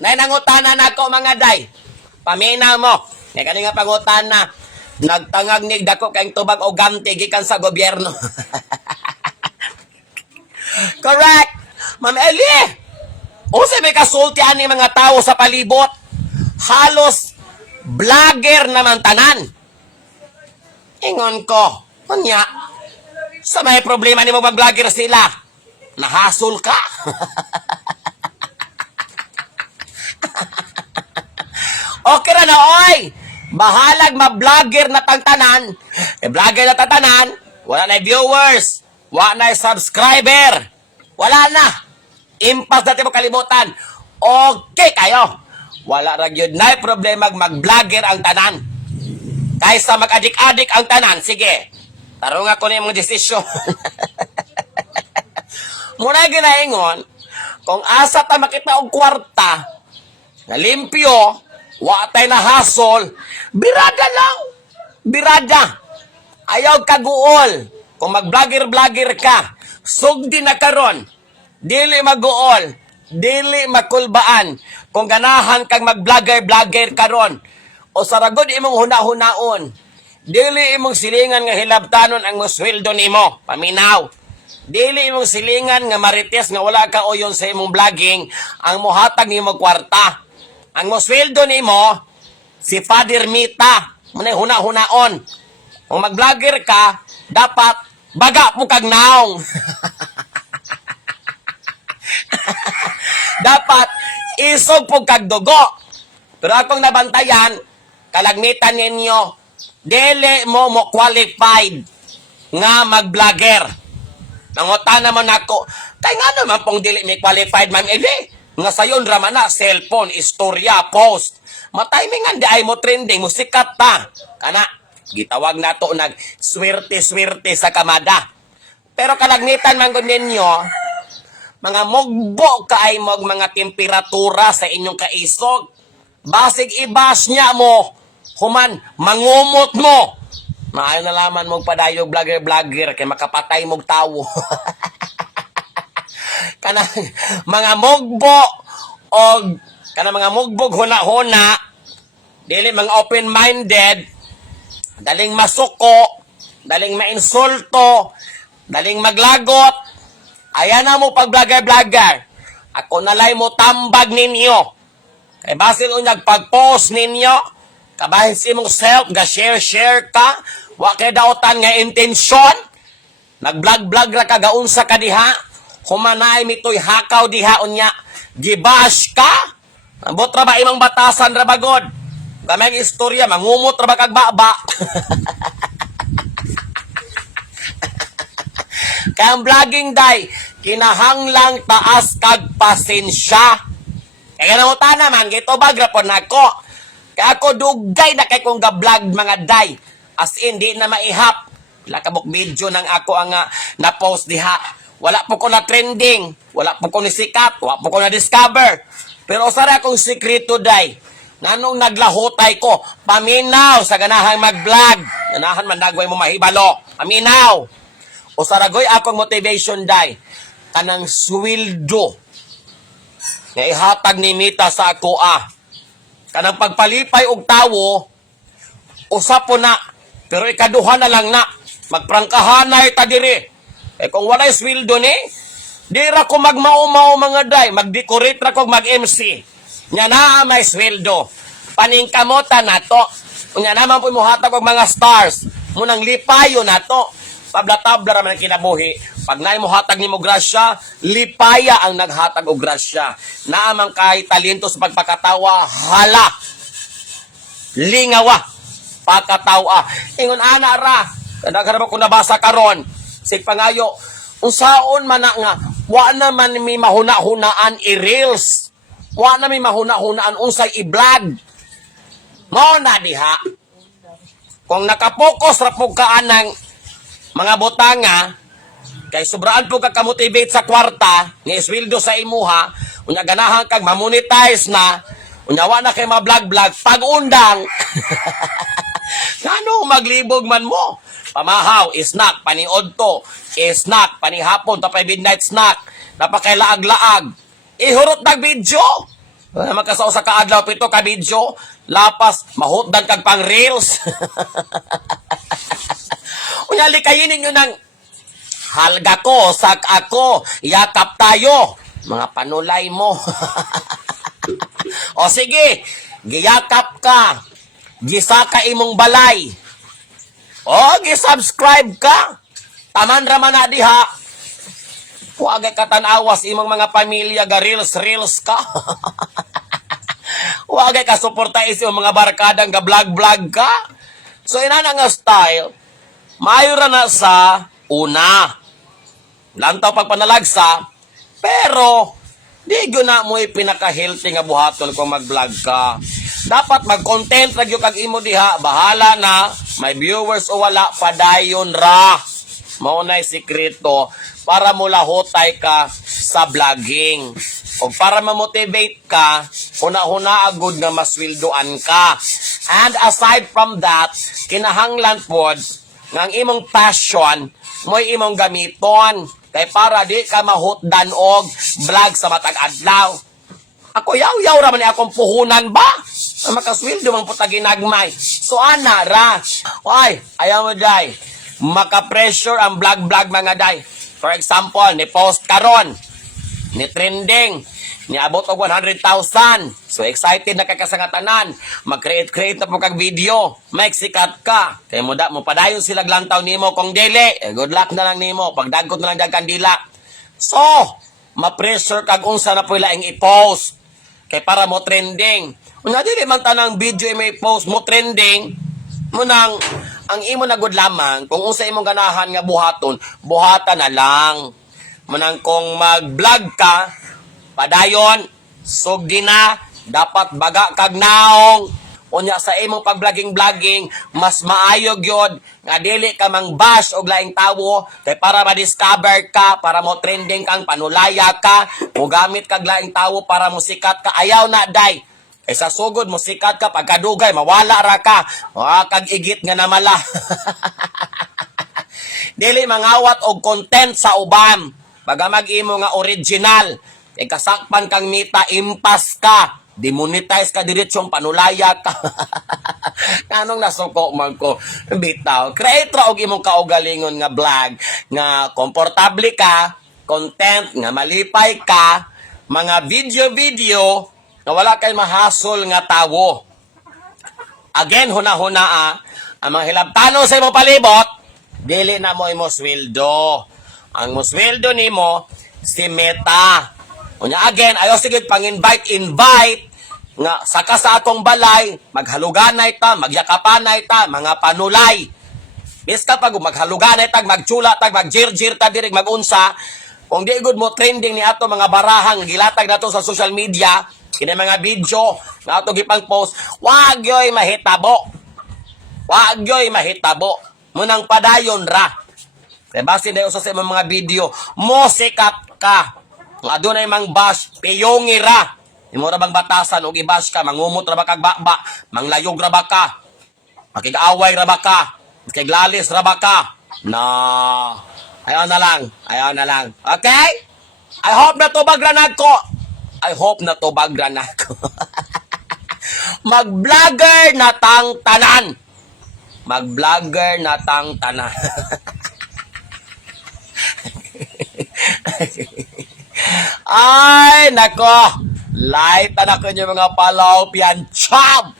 Nay nangutana na ko mga day. Paminaw mo. Ngay kani nga pangutana. Nagtangag ni dako kayong tubag o ganti gikan sa gobyerno. Correct. Ma'am Ellie. Unsa may kasulti ani mga tao sa palibot? Halos vlogger naman tanan. Ingon ko, kunya, sa may problema ni mo mag-vlogger sila? Nahasol ka? okay na na, oy! Bahalag ma-vlogger na tangtanan. E vlogger na tatanan, wala na viewers, wala na subscriber. Wala na. Impas dati mo kalimutan. Okay kayo. Wala ra gyud na problema mag-vlogger ang tanan. Kaysa mag-adik-adik ang tanan, sige. Tarong ako na yung mga desisyon. Muna ginaingon, kung asa ta makita og kwarta, na limpyo, wa tay na hasol, birada lang. Birada. Ayaw kaguol. Kung mag-vlogger-vlogger ka, sugdi na karon. Dili maguol. Dili makulbaan. Kung ganahan kang mag-vlogger-vlogger karon. O saragod imong huna-hunaon. Dili imong silingan nga hilabtanon ang musweldo nimo. Paminaw. Dili imong silingan nga marites nga wala ka oyon sa imong vlogging ang mohatag nimo kwarta. Ang musweldo nimo si Father Mita. Muna huna-hunaon. Kung mag-vlogger ka, dapat baga mo kag naong. dapat isog po kag dugo. Pero akong nabantayan, kalagmitan ninyo, dili mo mo qualified nga mag-vlogger. Nangutan naman ako, kay nga naman pong dili may qualified, ma'am Eli. Nga sayon raman na, cellphone, istorya, post. Mataymingan di ay mo trending, mo sikat ta. Kana, gitawag na to nag swerte-swerte sa kamada. Pero kalagmitan man gud ninyo, mga mugbo kaay mog mga temperatura sa inyong kaisog. Basig ibas niya mo, human, mangumot mo. Maayo na laman mong padayog vlogger-vlogger kay makapatay mong tao. kana mga mugbo o kana mga mugbog huna-huna dili mga open-minded daling masuko daling mainsulto daling maglagot. Ayan na mo pag vlogger-vlogger ako nalay mo tambag ninyo. Kay basin unyag pag-post ninyo kabahin si mong self ga share-share ka. Wa kay daotan nga intensyon. Nag-vlog-vlog ra ka gaunsa ka diha humanay mitoy hakaw diha unya. Gibash ka? Ambot ra ba imong batasan ra bagod gamay ang istorya mangumot ra ba kag baba? Kaya ang vlogging day kinahanglang taas kag pasensya. Kaya namuta naman gito bagrapon nako. Kaya ako dugay na kay kong ga-vlog mga day. As in di na maihap. Wala ka buk video ng ako ang ah, na-post diha wala po ko na trending. Wala po ko ni sikat. Wala po ko na discover. Pero usara akong sikreto day nanong naglahotay ko paminaw sa ganahang mag-vlog. Ganahan man dagway mo mahibalo. Paminaw. Usaragoy akong motivation day kanang sweldo nga ihatag ni Mita sa ako ah. Kanang pagpalipay og tawo usa po na. Pero ikaduha na lang na. Magprangkahanay ta diri eh kung walay sweldo ni di ra ko magmao-mao mga day. Mag-decorate ra ko mag-MC nya naa may sweldo. Paningkamota na to. Nya naman po muhatag og mga stars. Munang lipayo na to. Tabla-tabla ra man ang kinabuhi. Pag naay mo hatag nimo grasya lipaya ang naghatag og grasya. Naamang kay talento sa pagpakatawa hala! Lingawa! Pakatawa! Ingon ana ra kadaghan ko nabasa karon sig pangayo unsaon man nga wa na man mi mahuna-hunaan i-reels wa na mi mahuna-hunaan unsay i-vlog mao na diha. Kung nakapokus ra pug ka mga botanga kay sobraan po ka motivate sa kwarta ni sweldo sa imuha unya ganahan kag mamonetize na unya wa na kay ma-vlog-vlog pag undang Ngano maglibog man mo? Pamahaw, snack, paniod to, snack, panihapon, tapay midnight snack, napakailaag-laag. Ihurot nag video. Wala naman kasaw sa kaadlaw pito ka video. Lapas, mahutdan kag pang reels. Unyali kayo ninyo ng halga ko, sak ako, yakap tayo. Mga panulay mo. o sige, giyakap ka. Gisa ka imong balay. O, gisubscribe ka. Taman raman na diha. Huwag ay katanawas imong mga pamilya ga reels reels ka. Huwag ay kasuporta is imong mga barkadang ga vlog vlog ka. So ina na nga style, mayo ra na sa una. Lantaw pagpanalagsa, pero di gyud na mo pinaka-healthy nga buhaton kung mag-vlog ka. Dapat mag-content ra kag imo diha, bahala na may viewers o wala padayon ra. Mao na'y sikreto para mo lahotay ka sa vlogging. O para ma-motivate ka, huna-huna agud nga maswildoan ka. And aside from that, kinahanglan pod nga ang imong passion mo imong gamiton kay para di ka mahutdan og vlog sa matag adlaw. Ako yaw-yaw ra man akong puhunan ba? Ang makasweldo man puta ginagmay. So ana ra. Oy, ayaw mo day. Maka-pressure ang vlog-vlog mga day. For example, ni post karon, ni trending, ni abot og 100,000. So excited na kay kasangatanan. Mag-create-create na po kag video. Make sikat ka. Kay mo da mo padayon sila lantaw nimo kung dili. Eh, good luck na lang nimo. Pagdagot na lang dag kandila. So, ma-pressure kag unsa na po ing i-post. Kay para mo trending. Unya dili man tanang video may post mo trending. Mo nang ang imo na good lamang kung unsa imong ganahan nga buhaton, buhatan na lang. Manang kung mag-vlog ka, padayon, sugdi na, dapat baga kag naong. Unya sa imong pag-vlogging-vlogging, mas maayo gyud nga dili ka mang bash og laing tawo kay para ma-discover ka, para mo trending kang panulaya ka, mo gamit kag laing tawo para mo sikat ka. Ayaw na day. Kay sa sugod mo sikat ka pagkadugay mawala ra ka. Wa kag igit nga namala. dili mangawat og content sa uban. Baga mag-imo nga original. Kay kasakpan kang mita impas ka. Demonetize ka diretsong panulaya ka. Kanong nasuko man ko bitaw. Create ra og imong kaugalingon nga vlog nga komportable ka, content nga malipay ka, mga video-video nga wala kay mahasol nga tawo. Again, huna-huna ah, ang mga hilabtano sa imong palibot, dili na mo imo sweldo. Ang mo sweldo nimo si Meta. Unya again, ayo sige pang-invite, invite nga saka sa atong balay, maghaluganay ta, magyakapanay ta, mga panulay. Bis ka pag maghaluganay tag, magtsula tag, magjirjir ta dirig magunsa, kung di good mo trending ni ato mga barahang gilatag nato sa social media, kini mga video nga ato gipang post, wag yoy mahitabo. Wag yoy mahitabo. Munang padayon ra. Kaya basin dayo sa mga video, mo sikat ka. Nga adunay mang bash, piyongi ra. Imo bang batasan og ibash ka, mangumot ra ba kag manglayog ra ba ka? Makig-away ra ba ka? Makiglalis ra ba ka? Na. Ayaw na lang. Ayaw na lang. Okay? I hope na to bagranag ko. I hope na to bagranag ko. Mag-vlogger na tang tanan. Mag-vlogger na tang tanan. Ay, nako. Light na ko yung mga palaw piyan. Chop!